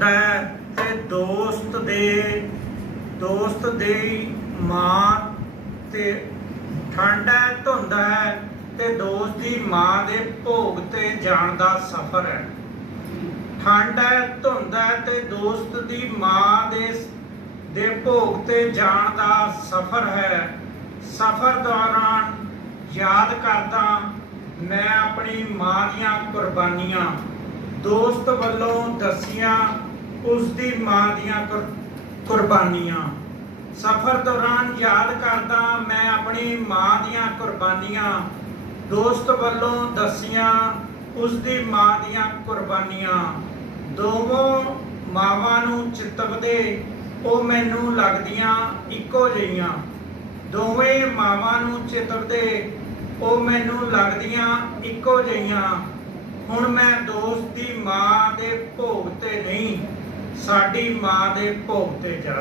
ਧੁੰਦ ਹੈ ਤੇ ਦੋਸਤ ਦੇ ਦੋਸਤ ਦੇ ਮਾਂ ਤੇ ਠੰਡ ਹੈ, ਧੁੰਦ ਹੈ ਤੇ ਦੋਸਤ ਦੀ ਮਾਂ ਦੇ ਭੋਗ ਤੇ ਜਾਣ ਦਾ ਸਫ਼ਰ ਹੈ। ਠੰਡ ਹੈ, ਧੁੰਦ ਹੈ ਤੇ ਦੋਸਤ ਦੀ ਮਾਂ ਦੇ ਦੇ ਭੋਗ ਤੇ ਜਾਣ ਦਾ ਸਫ਼ਰ ਹੈ। ਸਫ਼ਰ ਦੌਰਾਨ ਯਾਦ ਕਰਦਾ, ਮੈਂ ਆਪਣੀ ਮਾਂ ਦੀਆਂ ਕੁਰਬਾਨੀਆਂ ਦੋਸਤ ਵੱਲੋਂ ਦਸੀਆਂ ਉਸ ਦੀ ਮਾਂ ਦੀਆਂ ਕੁਰਬਾਨੀਆਂ। ਸਫ਼ਰ ਦੌਰਾਨ ਯਾਦ ਕਰਦਾ ਮੈਂ ਆਪਣੀ ਮਾਂ ਦੀਆਂ ਕੁਰਬਾਨੀਆਂ। ਦੋਸਤ ਵੱਲੋਂ ਦੱਸੀਆਂ ਉਸ ਦੀ ਮਾਂ ਦੀਆਂ ਕੁਰਬਾਨੀਆਂ। ਦੋਵੇਂ ਮਾਵਾਂ ਨੂੰ ਚਿਤਵਦੇ ਉਹ ਮੈਨੂੰ ਲੱਗਦੀਆਂ ਇੱਕੋ ਜਿਹੀਆਂ। ਦੋਵੇਂ ਮਾਵਾਂ ਨੂੰ ਚਿਤਵਦੇ ਉਹ ਮੈਨੂੰ ਲੱਗਦੀਆਂ ਇੱਕੋ ਜਿਹੀਆਂ। ਹੁਣ ਮੈਂ ਦੋਸਤ ਦੀ ਮਾਂ ਦੇ ਭੋਗ ਤੇ ਨਹੀਂ। ਸਾਡੀ ਮਾਂ ਦੇ ਭੋਗ ਤੇ ਜਾ